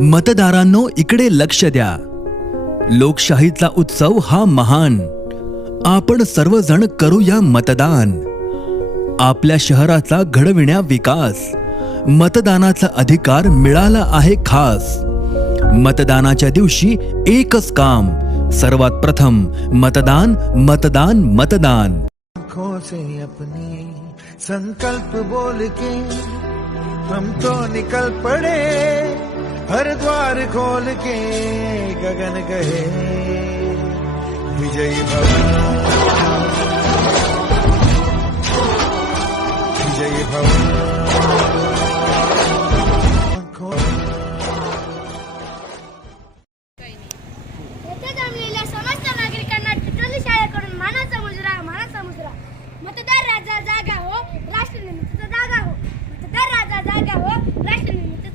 मतदारांनो इकडे लक्ष द्या. लोकशाहीचा उत्सव हा महान. आपण सर्वजण करूया मतदान. आपल्या शहराचा घडविण्या विकास. मतदानाचा अधिकार मिळाला आहे खास. मतदानाच्या दिवशी एकच काम. सर्वात प्रथम मतदान मतदान मतदान. संकल्प बोल के हम तो निकल पड़े। हर द्वार खोल के गगन गहे। विजय भवन विजय भवन राजा जागा हो राष्ट्र निर्मितीचा जागा हो. मतदार राजा जागा हो राष्ट्र निर्मितीचा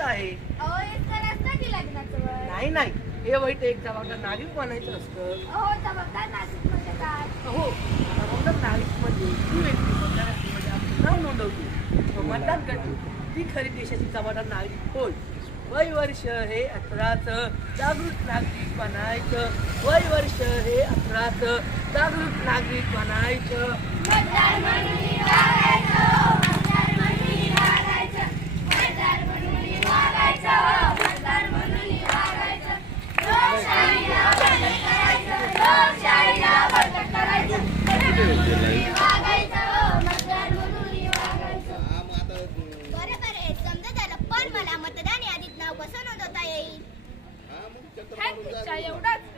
आहे. नाही नाही हे वाईट एक जबाबदार नागरिक बनायचं असतं. जबाबदार हो नागरिक म्हणजे तू व्यक्ती म्हणजे नाव नोंदवतो. मतदान करतो. ती खरी देशाची जबाबदार नागरिक होय वय वर्ष हे अठराचं जागृत नागरिक बनायचं. वय वर्ष हे अठराचं जागृत नागरिक बनायचं. काय एवढाच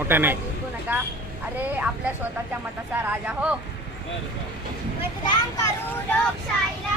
मोठ्याने. ऐकू अरे आपल्या स्वतःच्या मताचा राजा हो. मतदान करू लोकशाहीला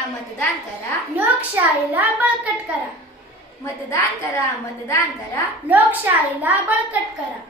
करा मतदान करा. लोकशाहीला बळकट करा. मतदान करा मतदान करा. लोकशाहीला बळकट करा.